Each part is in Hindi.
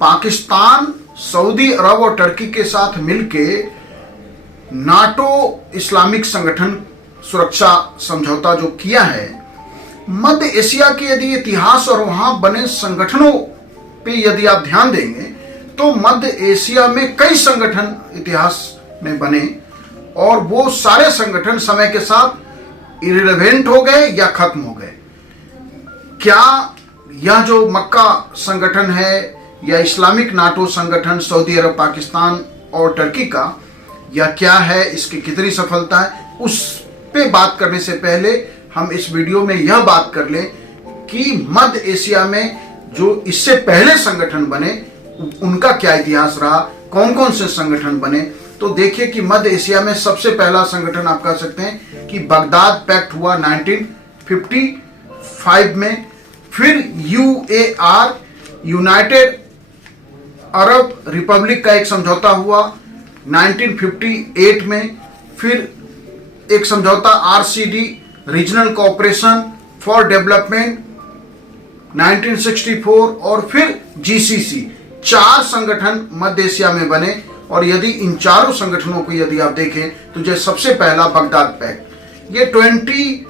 पाकिस्तान, सऊदी अरब और टर्की के साथ मिलके नाटो इस्लामिक संगठन सुरक्षा समझौता जो किया है, मध्य एशिया के यदि इतिहास और वहां बने संगठनों पे यदि आप ध्यान देंगे तो मध्य एशिया में कई संगठन इतिहास में बने और वो सारे संगठन समय के साथ इररिलेवेंट हो गए या खत्म हो गए। क्या यह जो मक्का संगठन है या इस्लामिक नाटो संगठन सऊदी अरब, पाकिस्तान और टर्की का, या क्या है, इसकी कितनी सफलता है, उस पे बात करने से पहले हम इस वीडियो में यह बात कर लें कि मध्य एशिया में जो इससे पहले संगठन बने उनका क्या इतिहास रहा, कौन कौन से संगठन बने। तो देखिए कि मध्य एशिया में सबसे पहला संगठन आप कह सकते हैं कि बगदाद पैक्ट हुआ 1955 में, फिर UAR, यूनाइटेड अरब रिपब्लिक का एक समझौता हुआ 1958 में, फिर एक समझौता RCD, regional cooperation for development 1964, और फिर GCC। 4 संगठन मध्य एशिया में बने और यदि इन चारों संगठनों को यदि आप देखें तो जो सबसे पहला बगदाद पैक्ट, ये 24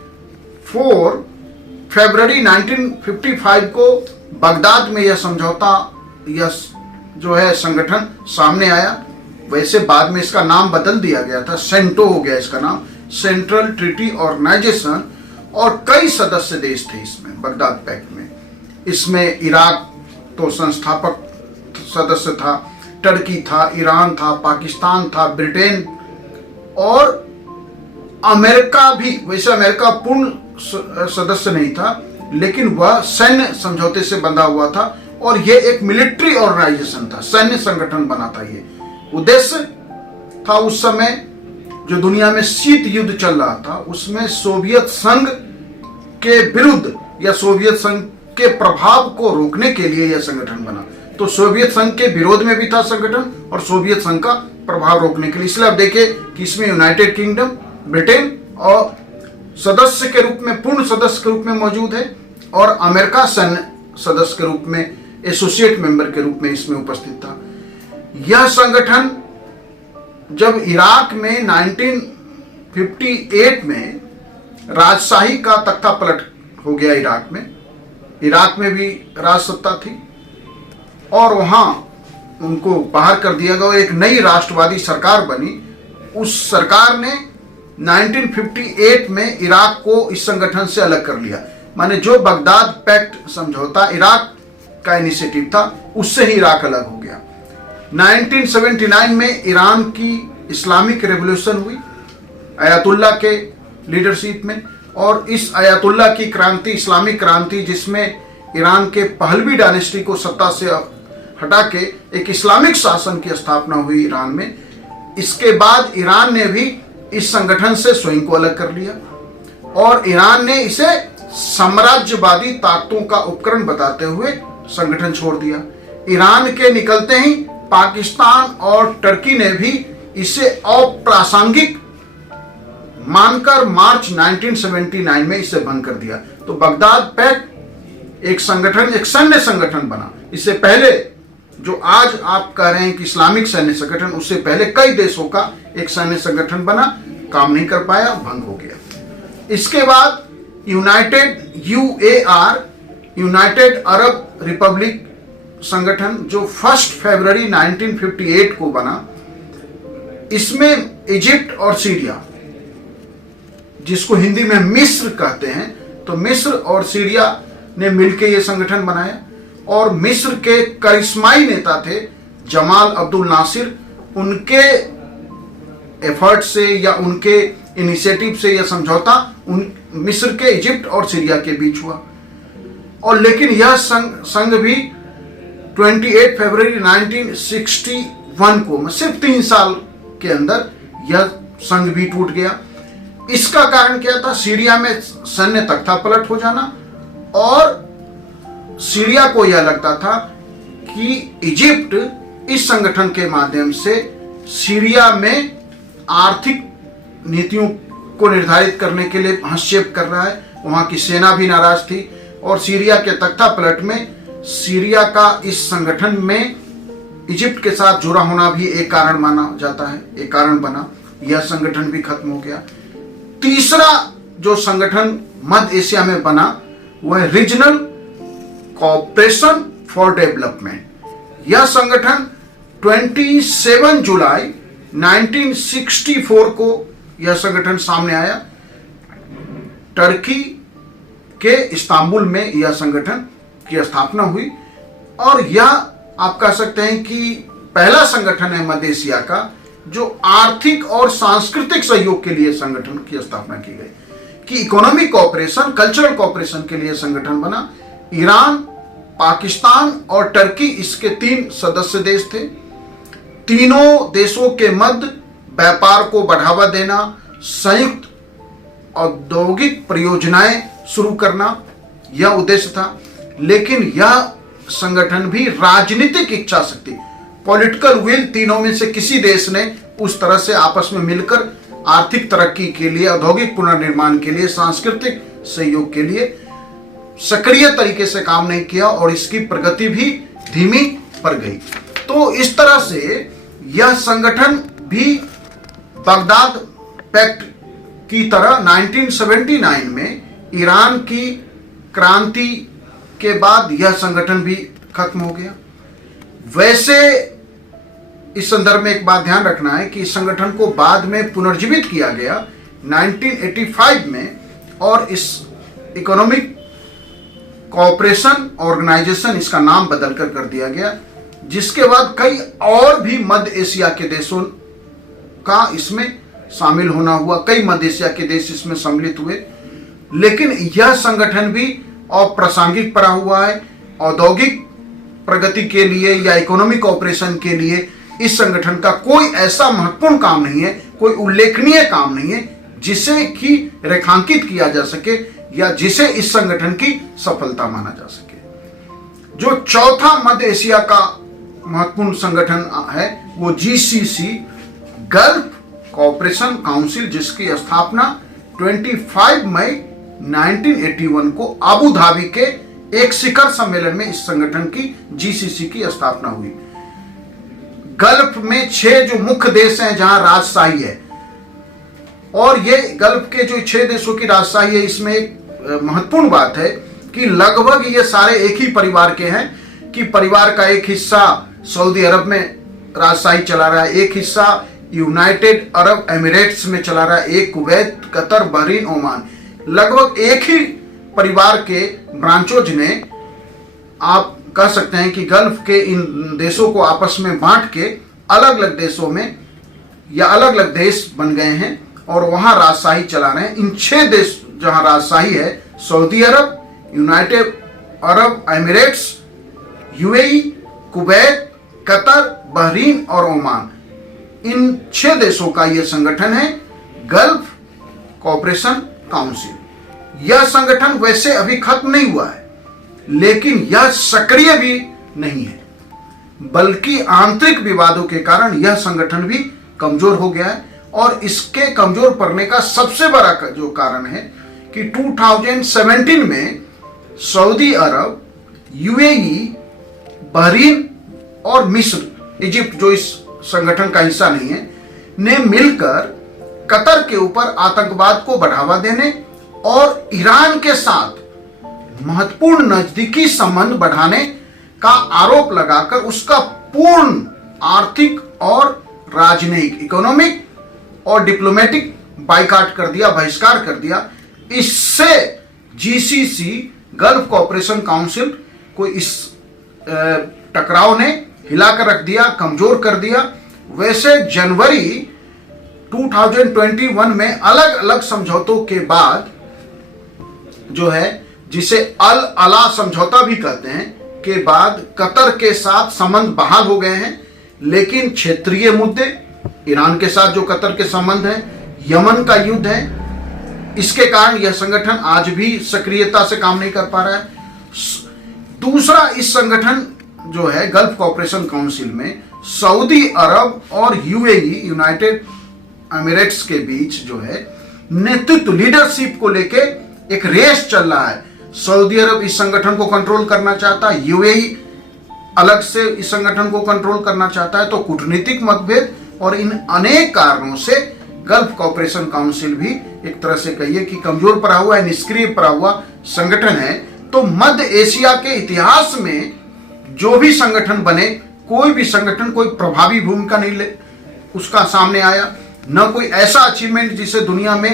फरवरी 1955 को बगदाद में यह समझौता, यह जो है संगठन सामने आया। वैसे बाद में इसका नाम बदल दिया गया था, सेंटो हो गया इसका नाम, सेंट्रल ट्रीटी ऑर्गेनाइजेशन, और कई सदस्य देश थे इसमें बगदाद पैक्ट में। इसमें इराक तो संस्थापक सदस्य था, टर्की था, ईरान था, पाकिस्तान था, ब्रिटेन और अमेरिका भी। वैसे अमेरिका पूर्ण सदस्य नहीं था लेकिन वह सैन्य समझौते से बंधा हुआ था और यह एक मिलिट्री ऑर्गेनाइजेशन था, सैन्य संगठन बना था। ये उद्देश्य था उस समय जो दुनिया में शीत युद्ध चल रहा था उसमें सोवियत संघ के विरुद्ध या सोवियत संघ के प्रभाव को रोकने के लिए यह संगठन बना। तो सोवियत संघ के विरोध में भी था संगठन और सोवियत संघ का प्रभाव रोकने के लिए। इसलिए आप देखें कि इसमें यूनाइटेड किंगडम, ब्रिटेन और सदस्य के रूप में, पूर्ण सदस्य के रूप में मौजूद है, और अमेरिका सैन्य सदस्य के रूप में, एसोसिएट मेंबर के रूप में इसमें उपस्थित था। यह संगठन जब इराक में 1958 में राजशाही का तख्ता पलट हो गया, इराक में भी राजसत्ता थी और वहां उनको बाहर कर दिया गया, एक नई राष्ट्रवादी सरकार बनी। उस सरकार ने 1958 में इराक को इस संगठन से अलग कर लिया। माने जो बगदाद पैक्ट समझौता इराक का इनिशिएटिव था उससे ही इराक अलग हो गया। 1979 में ईरान की इस्लामिक रेवोल्यूशन हुई अयातुल्ला के लीडरशिप में, और इस अयातुल्ला की क्रांति, इस्लामिक क्रांति, जिसमें ईरान के पहलवी डायनेस्टी को सत्ता से हटा के एक इस्लामिक शासन की स्थापना हुई ईरान में। इसके बाद ईरान ने भी इस संगठन से स्वयं को अलग कर लिया और ईरान ने इसे साम्राज्यवादी ताकतों का उपकरण बताते हुए संगठन छोड़ दिया। ईरान के निकलते ही पाकिस्तान और टर्की ने भी इसे अप्रासंगिक मानकर मार्च 1979 में इसे भंग कर दिया। तो बगदाद पैक्ट एक संगठन, एक सैन्य संगठन बना। इससे पहले जो आज आप कह रहे हैं कि इस्लामिक सैन्य संगठन, उससे पहले कई देशों का एक सैन्य संगठन बना, काम नहीं कर पाया, भंग हो गया। इसके बाद UAR, यूनाइटेड अरब रिपब्लिक संगठन, जो 1 फरवरी 1958 को बना। इसमें इजिप्ट और सीरिया, जिसको हिंदी में मिस्र कहते हैं, तो मिस्र और सीरिया ने मिलकर यह संगठन बनाया और मिस्र के करिश्माई नेता थे जमाल अब्दुल नासिर। उनके एफर्ट से या उनके इनिशिएटिव से यह समझौता मिस्र के, इजिप्ट और सीरिया के बीच हुआ। और लेकिन यह संघ भी 28 फरवरी 1961 को, सिर्फ 3 साल के अंदर यह संघ भी टूट गया। इसका कारण क्या था? सीरिया में सैन्य तख्ता पलट हो जाना, और सीरिया को यह लगता था कि इजिप्ट इस संगठन के माध्यम से सीरिया में आर्थिक नीतियों को निर्धारित करने के लिए हस्तक्षेप कर रहा है। वहां की सेना भी नाराज थी और सीरिया के तख्ता पलट में सीरिया का इस संगठन में इजिप्ट के साथ जुड़ा होना भी एक कारण माना जाता है, एक कारण बना, यह संगठन भी खत्म हो गया। तीसरा जो संगठन मध्य एशिया में बना वह रीजनल कोऑपरेशन फॉर डेवलपमेंट। यह संगठन 27 जुलाई 1964 को यह संगठन सामने आया। टर्की के इस्तांबुल में यह संगठन की स्थापना हुई और यह आप कह सकते हैं कि पहला संगठन है मध्य एशिया का जो आर्थिक और सांस्कृतिक सहयोग के लिए संगठन की स्थापना की गई, कि इकोनॉमिक कोऑपरेशन, कल्चरल कोऑपरेशन के लिए संगठन बना। ईरान, पाकिस्तान और टर्की इसके 3 सदस्य देश थे। तीनों देशों के मध्य व्यापार को बढ़ावा देना, संयुक्त औद्योगिक परियोजनाएं शुरू करना यह उद्देश्य था। लेकिन यह संगठन भी राजनीतिक इच्छा शक्ति, पॉलिटिकल विल, तीनों में से किसी देश ने उस तरह से आपस में मिलकर आर्थिक तरक्की के लिए, औद्योगिक पुनर्निर्माण के लिए, सांस्कृतिक सहयोग के लिए सक्रिय तरीके से काम नहीं किया और इसकी प्रगति भी धीमी पड़ गई। तो इस तरह से यह संगठन भी बगदाद पैक्ट की तरह 1979 में ईरान की क्रांति के बाद यह संगठन भी खत्म हो गया। वैसे इस संदर्भ में एक बात ध्यान रखना है कि इस संगठन को बाद में पुनर्जीवित किया गया 1985 में और इस इकोनॉमिक कोऑपरेशन ऑर्गेनाइजेशन इसका नाम बदलकर कर दिया गया, जिसके बाद कई और भी मध्य एशिया के देशों का इसमें शामिल होना हुआ। कई मध्य एशिया के देश इसमें सम्मिलित हुए, लेकिन यह संगठन भी अप्रासंगिक पड़ा हुआ है। औद्योगिक प्रगति के लिए या इकोनॉमिक ऑपरेशन के लिए इस संगठन का कोई ऐसा महत्वपूर्ण काम नहीं है, कोई उल्लेखनीय काम नहीं है जिसे कि रेखांकित किया जा सके या जिसे इस संगठन की सफलता माना जा सके। जो चौथा मध्य एशिया का महत्वपूर्ण संगठन है वो जीसीसी, गल्फ कोऑपरेशन काउंसिल, जिसकी स्थापना 25 मई 1981 को अबू धाबी के एक शिखर सम्मेलन में इस संगठन की जीसीसी की स्थापना हुई। गल्फ में 6 जो मुख्य देश हैं जहां राजशाही है, और ये गल्फ के जो 6 देशों की राजशाही है, इसमें एक महत्वपूर्ण बात है कि लगभग ये सारे एक ही परिवार के हैं, कि परिवार का एक हिस्सा सऊदी अरब में राजशाही चला रहा है, एक हिस्सा यूनाइटेड अरब एमिरेट्स में चला रहा है, एक कुवैत, कतर, बहरीन, ओमान। लगभग एक ही परिवार के ब्रांचोज ने, आप कह सकते हैं कि गल्फ के इन देशों को आपस में बांट के अलग अलग देशों में या अलग अलग देश बन गए हैं और वहां राजशाही चला रहे हैं। इन 6 देश जहां राजशाही है, Saudi Arab, United Arab Emirates, UAE, Kuwait, Qatar, Bahrain और ओमान, इन 6 देशों का यह संगठन है गल्फ कोऑपरेशन काउंसिल। यह संगठन वैसे अभी खत्म नहीं हुआ है, लेकिन यह सक्रिय भी नहीं है, बल्कि आंतरिक विवादों के कारण यह संगठन भी कमजोर हो गया है। और इसके कमजोर पड़ने का सबसे बड़ा जो कारण है कि 2017 में सऊदी अरब, यूएई, बहरीन और मिस्र, इजिप्ट जो इस संगठन का हिस्सा नहीं है, ने मिलकर कतर के ऊपर आतंकवाद को बढ़ावा देने और ईरान के साथ महत्वपूर्ण नजदीकी संबंध बढ़ाने का आरोप लगाकर उसका पूर्ण आर्थिक और राजनयिक, इकोनॉमिक और डिप्लोमेटिक बाइकाट कर दिया, बहिष्कार कर दिया। इससे जीसीसी, गल्फ कोऑपरेशन काउंसिल को इस टकराव ने हिलाकर रख दिया, कमजोर कर दिया। वैसे जनवरी 2021 में अलग अलग समझौतों के बाद जो है, जिसे अल अला समझौता भी कहते हैं, के बाद कतर के साथ संबंध बहाल हो गए हैं। लेकिन क्षेत्रीय मुद्दे, ईरान के साथ जो कतर के संबंध हैं, यमन का युद्ध है, इसके कारण यह संगठन आज भी सक्रियता से काम नहीं कर पा रहा है। दूसरा, इस संगठन जो है गल्फ कोऑपरेशन काउंसिल में सऊदी अरब और यूएई, यूनाइटेड एमिरेट्स के बीच जो है नेतृत्व, लीडरशिप को लेके एक रेस चल रहा है। सऊदी अरब इस संगठन को कंट्रोल करना चाहता है, यूएई अलग से इस संगठन को कंट्रोल करना चाहता है। तो कूटनीतिक मतभेद और इन अनेक कारणों से गल्फ कॉपरेशन काउंसिल भी एक तरह से कहिए कि कमजोर पड़ा हुआ है, निष्क्रिय पड़ा हुआ संगठन है। तो मध्य एशिया के इतिहास में जो भी संगठन बने, कोई भी संगठन कोई प्रभावी भूमिका नहीं ले उसका सामने आया, न कोई ऐसा अचीवमेंट जिसे दुनिया में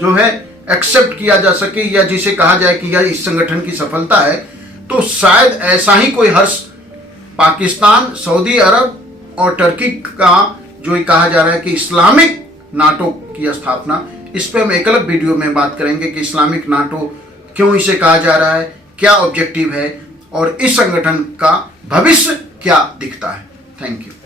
जो है एक्सेप्ट किया जा सके या जिसे कहा जाए कि यह इस संगठन की सफलता है। तो शायद ऐसा ही कोई हर्ष पाकिस्तान, सऊदी अरब और टर्की का जो ये कहा जा रहा है कि इस्लामिक नाटो की स्थापना, इस पे हम एक अलग वीडियो में बात करेंगे कि इस्लामिक नाटो क्यों इसे कहा जा रहा है, क्या ऑब्जेक्टिव है और इस संगठन का भविष्य क्या दिखता है। Thank you.